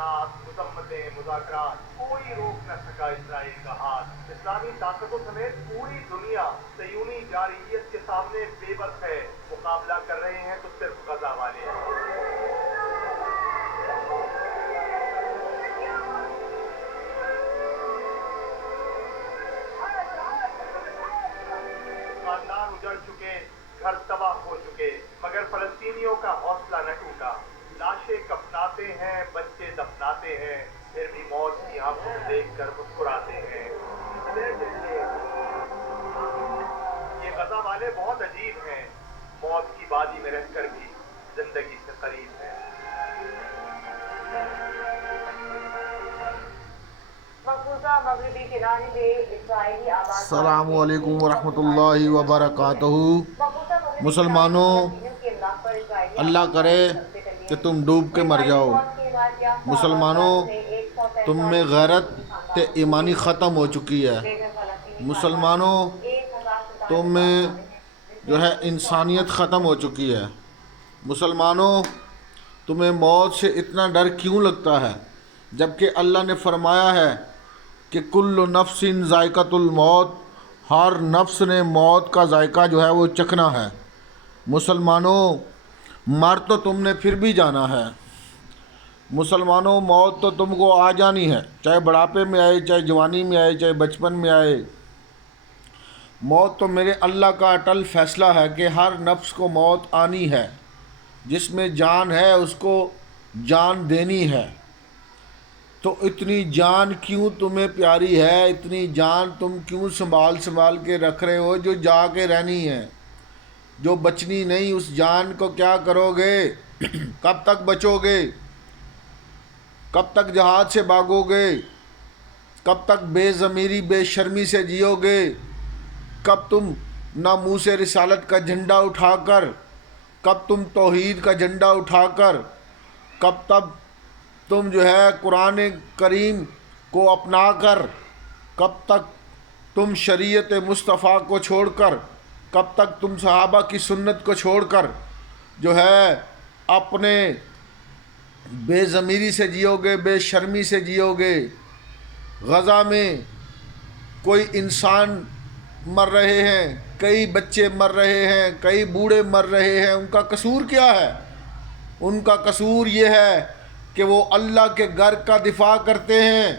اعلانات، مذمتیں، مذاکرات، کوئی روک نہ سکا اسرائیل کا ہاتھ۔ اسلامی طاقتوں سمیت پوری دنیا صہیونی جارحیت کے سامنے بے بس ہے، مقابلہ کر رہے ہیں تو صرف غزہ والے ہیں۔ خاندان اجڑ چکے، گھر تباہ ہو چکے، مگر فلسطینیوں کا حوصلہ نہ ٹوٹا۔ لاشیں کفناتے ہیں، بچے دفناتے ہیں، پھر بھی موت کی آنکھوں میں دیکھ کر مسکراتے ہیں۔ یہ غزہ والے بہت عجیب ہیں، موت کی وادی میں رہ کر بھی زندگی سے قریب ہیں۔ مقبوضہ مغربی کنارے میں اسرائیلی آباد السلام علیکم ورحمۃ اللہ وبرکاتہ۔ مسلمانوں، اللہ کرے کہ تم ڈوب کے مر جاؤ۔ مسلمانوں، تم میں غیرت ایمانی ختم ہو چکی ہے۔ مسلمانوں، تم میں جو ہے انسانیت ختم ہو چکی ہے۔ مسلمانوں، تمہیں موت سے اتنا ڈر کیوں لگتا ہے جبکہ اللہ نے فرمایا ہے کہ کل نفس ذائقۃ الموت، ہر نفس نے موت کا ذائقہ جو ہے وہ چکھنا ہے۔ مسلمانوں، مر تو تم نے پھر بھی جانا ہے۔ مسلمانوں، موت تو تم کو آ جانی ہے، چاہے بڑھاپے میں آئے، چاہے جوانی میں آئے، چاہے بچپن میں آئے۔ موت تو میرے اللہ کا اٹل فیصلہ ہے کہ ہر نفس کو موت آنی ہے۔ جس میں جان ہے اس کو جان دینی ہے۔ تو اتنی جان کیوں تمہیں پیاری ہے، اتنی جان تم کیوں سنبھال کے رکھ رہے ہو جو جا کے رہنی ہے، جو بچنی نہیں؟ اس جان کو کیا کرو گے؟ کب تک بچو گے؟ کب تک جہاد سے بھاگو گے؟ کب تک بے ضمیری بے شرمی سے جیو گے؟ کب تم ناموس رسالت کا جھنڈا اٹھا کر، کب تم توحید کا جھنڈا اٹھا کر، کب تک تم جو ہے قرآن کریم کو اپنا کر، کب تک تم شریعت مصطفیٰ کو چھوڑ کر، کب تک تم صحابہ کی سنت کو چھوڑ کر جو ہے اپنے بے ضمیری سے جیو گے، بے شرمی سے جیو گے؟ غزہ میں کوئی انسان مر رہے ہیں، کئی بچے مر رہے ہیں، کئی بوڑھے مر رہے ہیں۔ ان کا قصور کیا ہے؟ ان کا قصور یہ ہے کہ وہ اللہ کے گھر کا دفاع کرتے ہیں۔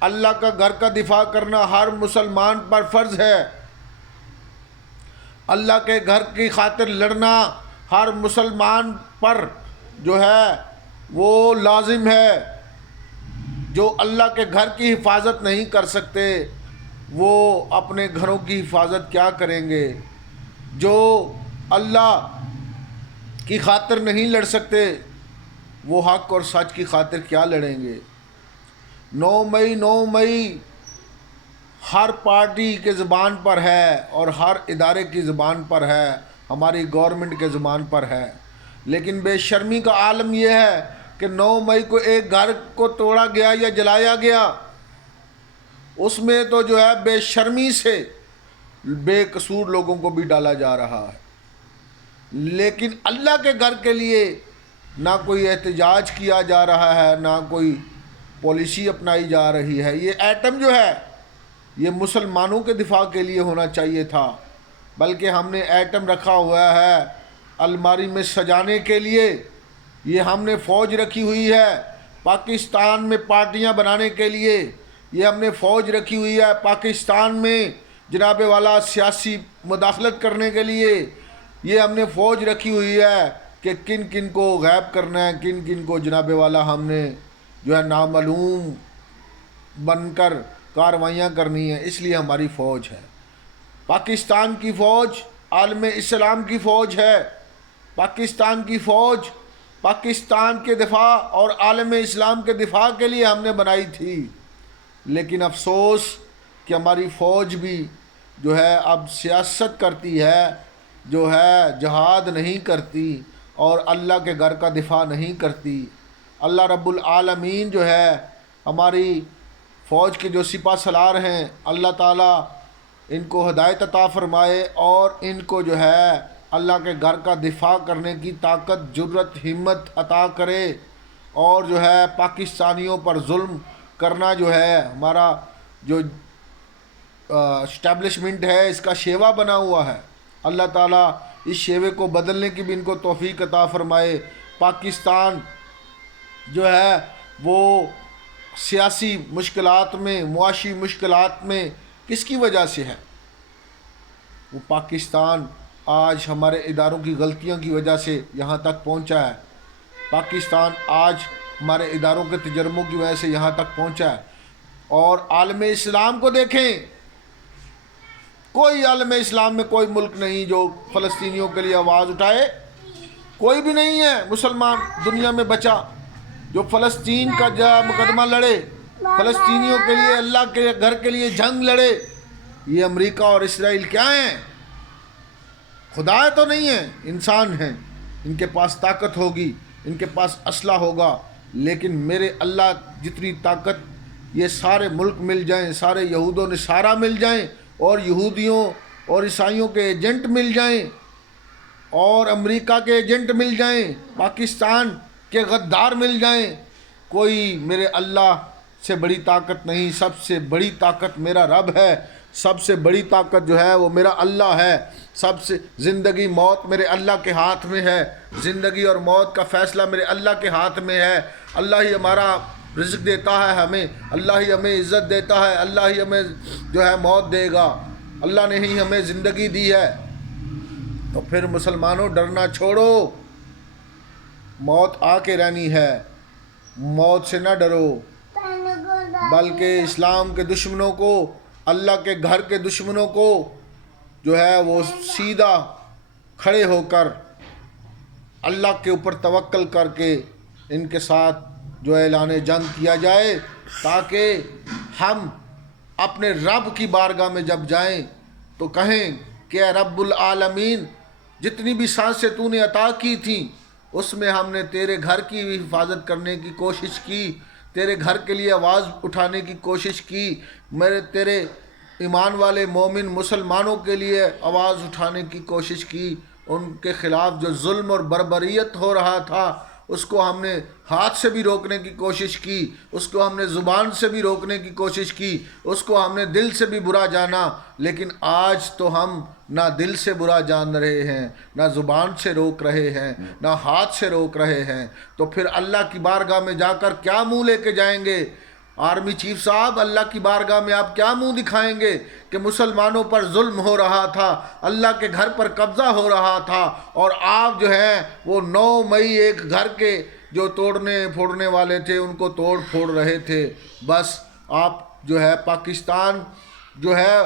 اللہ کا گھر کا دفاع کرنا ہر مسلمان پر فرض ہے۔ اللہ کے گھر کی خاطر لڑنا ہر مسلمان پر جو ہے وہ لازم ہے۔ جو اللہ کے گھر کی حفاظت نہیں کر سکتے وہ اپنے گھروں کی حفاظت کیا کریں گے؟ جو اللہ کی خاطر نہیں لڑ سکتے وہ حق اور سچ کی خاطر کیا لڑیں گے؟ 9 مئی ہر پارٹی کے زبان پر ہے اور ہر ادارے کی زبان پر ہے، ہماری گورنمنٹ کے زبان پر ہے، لیکن بے شرمی کا عالم یہ ہے کہ 9 مئی کو ایک گھر کو توڑا گیا یا جلایا گیا، اس میں تو جو ہے بے شرمی سے بے قصور لوگوں کو بھی ڈالا جا رہا ہے۔ لیکن اللہ کے گھر کے لیے نہ کوئی احتجاج کیا جا رہا ہے، نہ کوئی پالیسی اپنائی جا رہی ہے۔ یہ ایٹم جو ہے یہ مسلمانوں کے دفاع کے لیے ہونا چاہیے تھا، بلکہ ہم نے ایٹم رکھا ہوا ہے الماری میں سجانے کے لیے۔ یہ ہم نے فوج رکھی ہوئی ہے پاکستان میں پارٹیاں بنانے کے لیے، یہ ہم نے فوج رکھی ہوئی ہے پاکستان میں جناب والا سیاسی مداخلت کرنے کے لیے، یہ ہم نے فوج رکھی ہوئی ہے کہ کن کن کو غائب کرنا ہے، کن کن کو جناب والا ہم نے جو ہے نامعلوم بن کر کاروائیاں کرنی ہیں۔ اس لیے ہماری فوج ہے۔ پاکستان کی فوج عالم اسلام کی فوج ہے۔ پاکستان کی فوج پاکستان کے دفاع اور عالم اسلام کے دفاع کے لیے ہم نے بنائی تھی، لیکن افسوس کہ ہماری فوج بھی جو ہے اب سیاست کرتی ہے، جو ہے جہاد نہیں کرتی اور اللہ کے گھر کا دفاع نہیں کرتی۔ اللہ رب العالمین جو ہے ہماری فوج کے جو سپہ سالار ہیں، اللہ تعالیٰ ان کو ہدایت عطا فرمائے اور ان کو جو ہے اللہ کے گھر کا دفاع کرنے کی طاقت، جرت، ہمت عطا کرے۔ اور جو ہے پاکستانیوں پر ظلم کرنا جو ہے ہمارا جو اسٹیبلشمنٹ ہے اس کا شیوا بنا ہوا ہے. اللہ تعالیٰ اس شیوے کو بدلنے کی بھی ان کو توفیق عطا فرمائے. پاکستان جو ہے وہ سیاسی مشکلات میں، معاشی مشکلات میں کس کی وجہ سے ہے؟ وہ پاکستان آج ہمارے اداروں کی غلطیوں کی وجہ سے یہاں تک پہنچا ہے. پاکستان آج ہمارے اداروں کے تجربوں کی وجہ سے یہاں تک پہنچا ہے. اور عالم اسلام کو دیکھیں، کوئی عالم اسلام میں کوئی ملک نہیں جو فلسطینیوں کے لیے آواز اٹھائے. کوئی بھی نہیں ہے مسلمان دنیا میں بچا جو فلسطین کا مقدمہ لڑے، فلسطینیوں کے لیے، اللہ کے گھر کے لیے جنگ لڑے. یہ امریکہ اور اسرائیل کیا ہیں؟ خدا تو نہیں ہیں، انسان ہیں. ان کے پاس طاقت ہوگی، ان کے پاس اسلحہ ہوگا، لیکن میرے اللہ جتنی طاقت یہ سارے ملک مل جائیں، سارے یہود و نصارہ مل جائیں، اور یہودیوں اور عیسائیوں کے ایجنٹ مل جائیں، اور امریکہ کے ایجنٹ مل جائیں، پاکستان کے غدار مل جائیں، کوئی میرے اللہ سے بڑی طاقت نہیں. سب سے بڑی طاقت میرا رب ہے. سب سے بڑی طاقت جو ہے وہ میرا اللہ ہے. سب سے زندگی موت میرے اللہ کے ہاتھ میں ہے. زندگی اور موت کا فیصلہ میرے اللہ کے ہاتھ میں ہے. اللہ ہی ہمارا رزق دیتا ہے ہمیں، اللہ ہی ہمیں عزت دیتا ہے، اللہ ہی ہمیں جو ہے موت دے گا. اللہ نے ہی ہمیں زندگی دی ہے. تو پھر مسلمانوں ڈرنا چھوڑو، موت آ کے رہنی ہے. موت سے نہ ڈرو، بلکہ اسلام کے دشمنوں کو، اللہ کے گھر کے دشمنوں کو جو ہے وہ سیدھا کھڑے ہو کر اللہ کے اوپر توکل کر کے ان کے ساتھ جو اعلان جنگ کیا جائے، تاکہ ہم اپنے رب کی بارگاہ میں جب جائیں تو کہیں کہ اے رب العالمین، جتنی بھی سانسیں تو نے عطا کی تھیں اس میں ہم نے تیرے گھر کی حفاظت کرنے کی کوشش کی، تیرے گھر کے لیے آواز اٹھانے کی کوشش کی، میرے تیرے ایمان والے مومن مسلمانوں کے لیے آواز اٹھانے کی کوشش کی. ان کے خلاف جو ظلم اور بربریت ہو رہا تھا اس کو ہم نے ہاتھ سے بھی روکنے کی کوشش کی، اس کو ہم نے زبان سے بھی روکنے کی کوشش کی، اس کو ہم نے دل سے بھی برا جانا. لیکن آج تو ہم نہ دل سے برا جان رہے ہیں، نہ زبان سے روک رہے ہیں، نہ ہاتھ سے روک رہے ہیں. تو پھر اللہ کی بارگاہ میں جا کر کیا منہ لے کے جائیں گے؟ آرمی چیف صاحب، اللہ کی بارگاہ میں آپ کیا منہ دکھائیں گے کہ مسلمانوں پر ظلم ہو رہا تھا، اللہ کے گھر پر قبضہ ہو رہا تھا، اور آپ جو ہیں وہ 9 مئی ایک گھر کے جو توڑنے پھوڑنے والے تھے ان کو توڑ پھوڑ رہے تھے. بس آپ جو ہے پاکستان جو ہے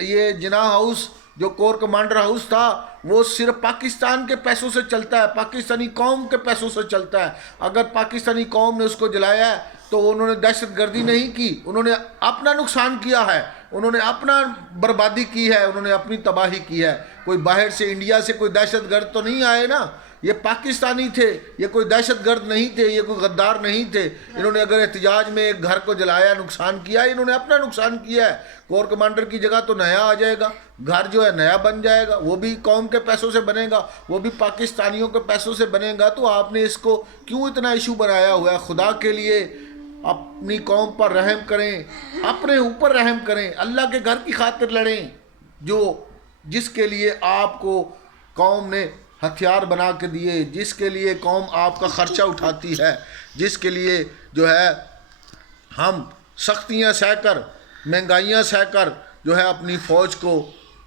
یہ جناح ہاؤس جو کور کمانڈر ہاؤس تھا وہ صرف پاکستان کے پیسوں سے چلتا ہے، پاکستانی قوم کے پیسوں سے چلتا ہے. اگر پاکستانی قوم نے اس کو جلایا ہے تو انہوں نے دہشت گردی نہیں کی، انہوں نے اپنا نقصان کیا ہے، انہوں نے اپنا بربادی کی ہے، انہوں نے اپنی تباہی کی ہے. کوئی باہر سے انڈیا سے کوئی دہشت گرد تو نہیں آئے نا، یہ پاکستانی تھے، یہ کوئی دہشت گرد نہیں تھے، یہ کوئی غدار نہیں تھے. انہوں نے اگر احتجاج میں ایک گھر کو جلایا، نقصان کیا، انہوں نے اپنا نقصان کیا ہے. کور کمانڈر کی جگہ تو نیا آ جائے گا، گھر جو ہے نیا بن جائے گا، وہ بھی قوم کے پیسوں سے بنے گا، وہ بھی پاکستانیوں کے پیسوں سے بنے گا. تو آپ نے اس کو کیوں اتنا ایشو بنایا ہوا ہے؟ خدا کے لیے اپنی قوم پر رحم کریں، اپنے اوپر رحم کریں، اللہ کے گھر کی خاطر لڑیں، جس کے لیے آپ کو قوم نے ہتھیار بنا کے دیے، جس کے لیے قوم آپ کا خرچہ اٹھاتی ہے، جس کے لیے جو ہے ہم سختیاں سہ کر، مہنگائیاں سہ کر جو ہے اپنی فوج کو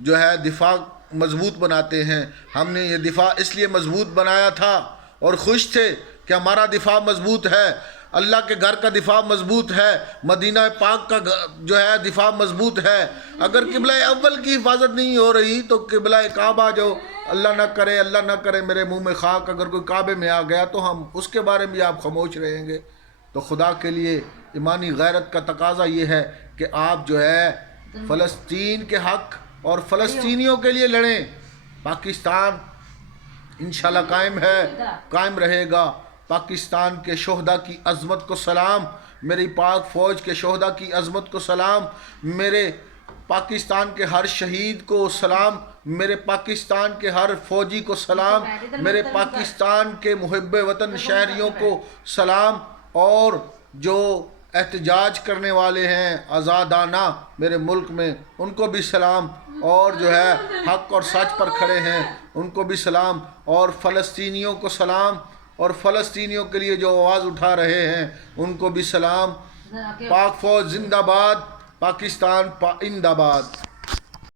جو ہے دفاع مضبوط بناتے ہیں. ہم نے یہ دفاع اس لیے مضبوط بنایا تھا اور خوش تھے کہ ہمارا دفاع مضبوط ہے، اللہ کے گھر کا دفاع مضبوط ہے، مدینہ پاک کا جو ہے دفاع مضبوط ہے. اگر قبلہ اول کی حفاظت نہیں ہو رہی تو قبلہ کعبہ جو اللہ نہ کرے میرے منہ میں خاک، اگر کوئی کعبے میں آ گیا تو ہم اس کے بارے میں آپ خاموش رہیں گے. تو خدا کے لیے ایمانی غیرت کا تقاضا یہ ہے کہ آپ جو ہے فلسطین کے حق اور فلسطینیوں کے لیے لڑیں. پاکستان انشاءاللہ قائم ہے، قائم رہے گا. پاکستان کے شہداء کی عظمت کو سلام، میری پاک فوج کے شہداء کی عظمت کو سلام، میرے پاکستان کے ہر شہید کو سلام، میرے پاکستان کے ہر فوجی کو سلام، میرے پاکستان کے محب وطن شہریوں کو سلام، اور جو احتجاج کرنے والے ہیں آزادانہ میرے ملک میں ان کو بھی سلام، اور جو ہے حق اور سچ پر کھڑے ہیں ان کو بھی سلام، اور فلسطینیوں کو سلام، اور فلسطینیوں کے لیے جو آواز اٹھا رہے ہیں ان کو بھی سلام۔ پاک فوج زندہ باد، پاکستان زندہ باد۔